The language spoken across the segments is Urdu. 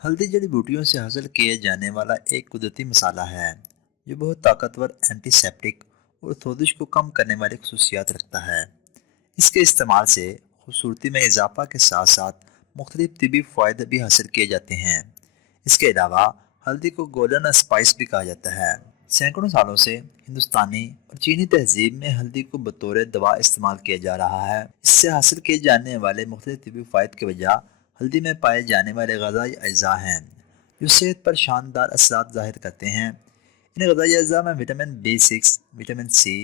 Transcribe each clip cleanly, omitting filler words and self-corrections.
ہلدی جڑی بوٹیوں سے حاصل کیے جانے والا ایک قدرتی مسالہ ہے جو بہت طاقتور اینٹی سیپٹک اور سوزش کو کم کرنے والی خصوصیات رکھتا ہے۔ اس کے استعمال سے خوبصورتی میں اضافہ کے ساتھ ساتھ مختلف طبی فوائد بھی حاصل کیے جاتے ہیں۔ اس کے علاوہ ہلدی کو گولڈن اسپائس بھی کہا جاتا ہے۔ سینکڑوں سالوں سے ہندوستانی اور چینی تہذیب میں ہلدی کو بطور دوا استعمال کیا جا رہا ہے۔ اس سے حاصل کیے جانے والے مختلف طبی فوائد کی وجہ ہلدی میں پائے جانے والے غذائی اجزاء ہیں جو صحت پر شاندار اثرات ظاہر کرتے ہیں۔ ان غذائی اجزاء میں وٹامن B6، وٹامن سی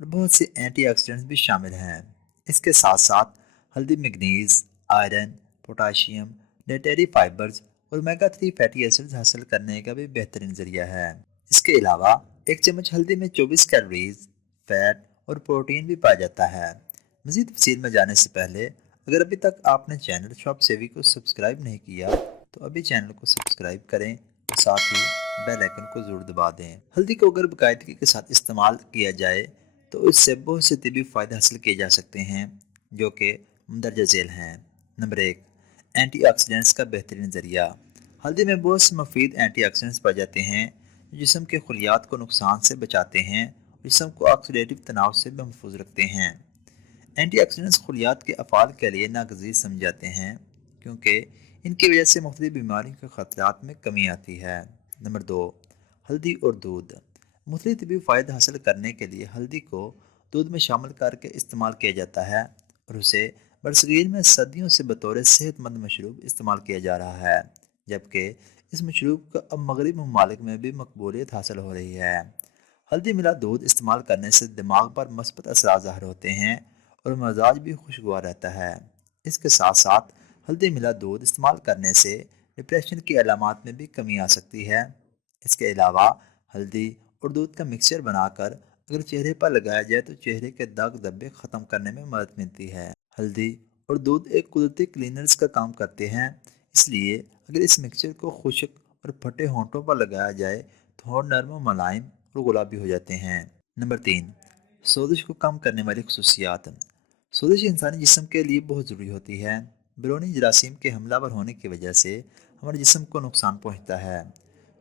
اور بہت سے اینٹی آکسیڈنٹس بھی شامل ہیں۔ اس کے ساتھ ساتھ ہلدی مگنیز، آئرن، پوٹاشیم، ڈیٹری فائبرز اور اومیگا 3 فیٹی ایسڈز حاصل کرنے کا بھی بہترین ذریعہ ہے۔ اس کے علاوہ ایک چمچ ہلدی میں 24 کیلوریز، فیٹ اور پروٹین بھی پایا جاتا ہے۔ مزید تفصیل میں جانے سے پہلے اگر ابھی تک آپ نے چینل شاپ سیوی کو سبسکرائب نہیں کیا تو ابھی چینل کو سبسکرائب کریں اور ساتھ ہی بیل آئیکن کو ضرور دبا دیں۔ ہلدی کو اگر باقاعدگی کے ساتھ استعمال کیا جائے تو اس سے بہت سے طبی فائدے حاصل کیے جا سکتے ہیں جو کہ مندرجہ ذیل ہیں۔ نمبر 1، اینٹی آکسیڈنٹس کا بہترین ذریعہ۔ ہلدی میں بہت سے مفید اینٹی آکسیڈنٹس پائے جاتے ہیں جو جسم کے خلیات کو نقصان سے بچاتے ہیں اور جسم کو آکسیڈیٹو تناؤ سے بھی محفوظ رکھتے ہیں۔ اینٹی آکسیڈنٹس خلیات کے افعال کے لیے ناگزیر سمجھے جاتے ہیں کیونکہ ان کی وجہ سے مختلف بیماریوں کے خطرات میں کمی آتی ہے۔ نمبر 2، ہلدی اور دودھ۔ مختلف طبی فائدے حاصل کرنے کے لیے ہلدی کو دودھ میں شامل کر کے استعمال کیا جاتا ہے اور اسے برصغیر میں صدیوں سے بطور صحت مند مشروب استعمال کیا جا رہا ہے، جبکہ اس مشروب کا اب مغربی ممالک میں بھی مقبولیت حاصل ہو رہی ہے۔ ہلدی ملا دودھ استعمال کرنے سے دماغ پر مثبت اثرات ظاہر ہوتے ہیں اور مزاج بھی خوشگوار رہتا ہے۔ اس کے ساتھ ساتھ ہلدی ملا دودھ استعمال کرنے سے ڈپریشن کی علامات میں بھی کمی آ سکتی ہے۔ اس کے علاوہ ہلدی اور دودھ کا مکسچر بنا کر اگر چہرے پر لگایا جائے تو چہرے کے داغ دھبے ختم کرنے میں مدد ملتی ہے۔ ہلدی اور دودھ ایک قدرتی کلینرز کا کام کرتے ہیں، اس لیے اگر اس مکسچر کو خشک اور پھٹے ہونٹوں پر لگایا جائے تو ہونٹ نرم و ملائم اور گلابی ہو جاتے ہیں۔ نمبر 3، سوزش کو کم کرنے والی خصوصیات۔ سوزش انسانی جسم کے لیے بہت ضروری ہوتی ہے۔ بیرونی جراثیم کے حملہ ور ہونے کی وجہ سے ہمارے جسم کو نقصان پہنچتا ہے۔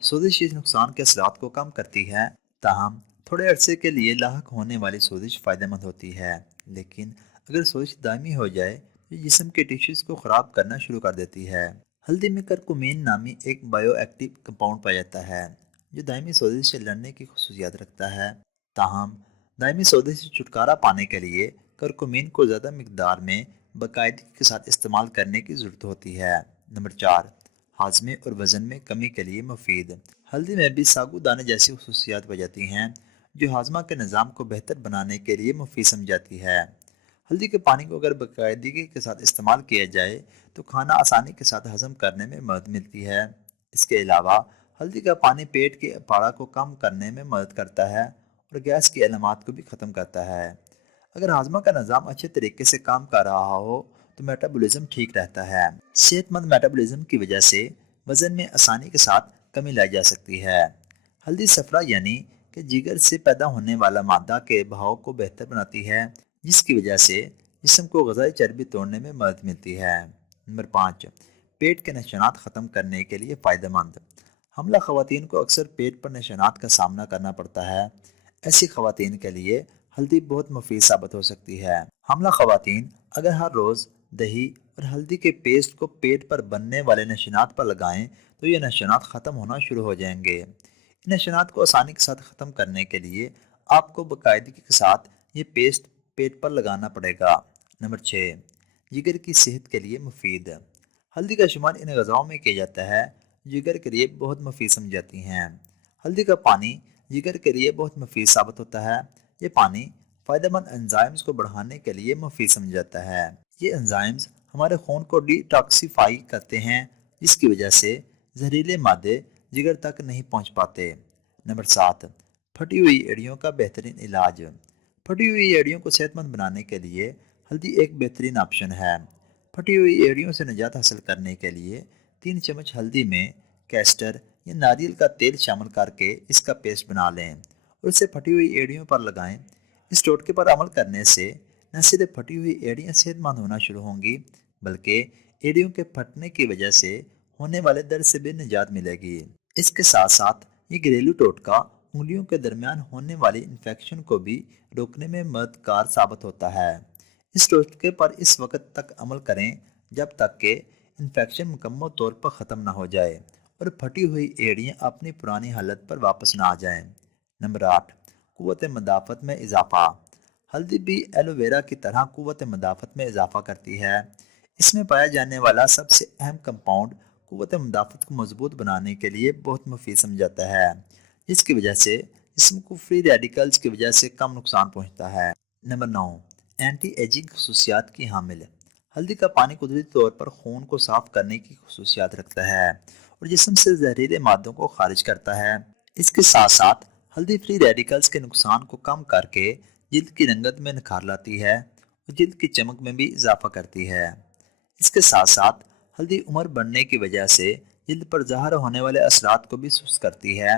سوزش اس نقصان کے اثرات کو کم کرتی ہے، تاہم تھوڑے عرصے کے لیے لاحق ہونے والی سوزش فائدہ مند ہوتی ہے، لیکن اگر سوزش دائمی ہو جائے تو یہ جسم کے ٹیشوز کو خراب کرنا شروع کر دیتی ہے۔ ہلدی میں کرکومین نامی ایک بائیو ایکٹیو کمپاؤنڈ پایا جاتا ہے جو دائمی سوزش سے لڑنے کی خصوصیات رکھتا ہے، تاہم دائمی سوزش سے چھٹکارا پانے کے لیے کرکومین کو زیادہ مقدار میں باقاعدگی کے ساتھ استعمال کرنے کی ضرورت ہوتی ہے۔ نمبر 4، ہاضمے اور وزن میں کمی کے لیے مفید۔ ہلدی میں بھی ساگو دانے جیسی خصوصیات پائی جاتی ہیں جو ہاضمہ کے نظام کو بہتر بنانے کے لیے مفید سمجھی جاتی ہے۔ ہلدی کے پانی کو اگر باقاعدگی کے ساتھ استعمال کیا جائے تو کھانا آسانی کے ساتھ ہضم کرنے میں مدد ملتی ہے۔ اس کے علاوہ ہلدی کا پانی پیٹ کے پاڑا کو کم کرنے میں مدد کرتا ہے اور گیس کی علامات کو بھی ختم کرتا ہے۔ اگر ہاضمہ کا نظام اچھے طریقے سے کام کر رہا ہو تو میٹابولزم ٹھیک رہتا ہے۔ صحت مند میٹابولزم کی وجہ سے وزن میں آسانی کے ساتھ کمی لائی جا سکتی ہے۔ ہلدی صفرا یعنی کہ جگر سے پیدا ہونے والا مادہ کے بہاؤ کو بہتر بناتی ہے، جس کی وجہ سے جسم کو غذائی چربی توڑنے میں مدد ملتی ہے۔ نمبر 5، پیٹ کے نشانات ختم کرنے کے لیے فائدہ مند۔ حاملہ خواتین کو اکثر پیٹ پر نشانات کا سامنا کرنا پڑتا ہے۔ ایسی خواتین کے لیے ہلدی بہت مفید ثابت ہو سکتی ہے۔ حاملہ خواتین اگر ہر روز دہی اور ہلدی کے پیسٹ کو پیٹ پر بننے والے نشانات پر لگائیں تو یہ نشانات ختم ہونا شروع ہو جائیں گے۔ ان نشانات کو آسانی کے ساتھ ختم کرنے کے لیے آپ کو باقاعدگی کے ساتھ یہ پیسٹ پیٹ پر لگانا پڑے گا۔ نمبر 6، جگر کی صحت کے لیے مفید۔ ہلدی کا شمار ان غذاؤں میں کیا جاتا ہے جگر کے لیے بہت مفید سمجھی جاتی ہیں۔ ہلدی کا پانی جگر کے لیے بہت مفید ثابت ہوتا ہے۔ یہ پانی فائدہ مند انزائمز کو بڑھانے کے لیے مفید سمجھا جاتا ہے۔ یہ انزائمز ہمارے خون کو ڈی ٹاکسیفائی کرتے ہیں جس کی وجہ سے زہریلے مادے جگر تک نہیں پہنچ پاتے۔ نمبر 7، پھٹی ہوئی ایڑیوں کا بہترین علاج۔ پھٹی ہوئی ایڑیوں کو صحت مند بنانے کے لیے ہلدی ایک بہترین آپشن ہے۔ پھٹی ہوئی ایڑیوں سے نجات حاصل کرنے کے لیے 3 چمچ ہلدی میں کیسٹر یا ناریل کا تیل شامل کر کے اس کا پیسٹ بنا لیں اور اسے پھٹی ہوئی ایڑیوں پر لگائیں۔ اس ٹوٹکے پر عمل کرنے سے نہ صرف پھٹی ہوئی ایڑیاں صحت مند ہونا شروع ہوں گی بلکہ ایڑیوں کے پھٹنے کی وجہ سے ہونے والے درد سے بھی نجات ملے گی۔ اس کے ساتھ ساتھ یہ گھریلو ٹوٹکا انگلیوں کے درمیان ہونے والی انفیکشن کو بھی روکنے میں مددگار ثابت ہوتا ہے۔ اس ٹوٹکے پر اس وقت تک عمل کریں جب تک کہ انفیکشن مکمل طور پر ختم نہ ہو جائے اور پھٹی ہوئی ایڑیاں اپنی پرانی حالت پر واپس نہ آ جائیں۔ نمبر 8، قوت مدافعت میں اضافہ۔ ہلدی بھی ایلو ویرا کی طرح قوت مدافعت میں اضافہ کرتی ہے۔ اس میں پایا جانے والا سب سے اہم کمپاؤنڈ قوت مدافعت کو مضبوط بنانے کے لیے بہت مفید سمجھا جاتا ہے، جس کی وجہ سے جسم کو فری ریڈیکلز کی وجہ سے کم نقصان پہنچتا ہے۔ نمبر 9، اینٹی ایجنگ خصوصیات کی حامل۔ ہلدی کا پانی قدرتی طور پر خون کو صاف کرنے کی خصوصیات رکھتا ہے اور جسم سے زہریلے مادوں کو خارج کرتا ہے۔ اس کے ساتھ ساتھ ہلدی فری ریڈیکلز کے نقصان کو کم کر کے جلد کی رنگت میں نکھار لاتی ہے اور جلد کی چمک میں بھی اضافہ کرتی ہے۔ اس کے ساتھ ساتھ ہلدی عمر بڑھنے کی وجہ سے جلد پر ظاہر ہونے والے اثرات کو بھی سست کرتی ہے،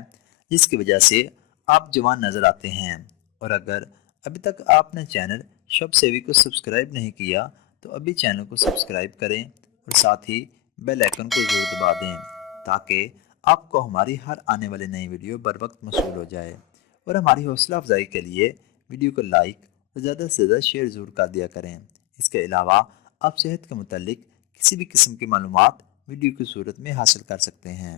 جس کی وجہ سے آپ جوان نظر آتے ہیں۔ اور اگر ابھی تک آپ نے چینل شب سیوی کو سبسکرائب نہیں کیا تو ابھی چینل کو سبسکرائب کریں اور ساتھ ہی بیل آئیکن کو ضرور دبا دیں تاکہ آپ کو ہماری ہر آنے والی نئی ویڈیو بر وقت موصول ہو جائے۔ اور ہماری حوصلہ افزائی کے لیے ویڈیو کو لائک اور زیادہ سے زیادہ شیئر ضرور کر دیا کریں۔ اس کے علاوہ آپ صحت کے متعلق کسی بھی قسم کی معلومات ویڈیو کی صورت میں حاصل کر سکتے ہیں۔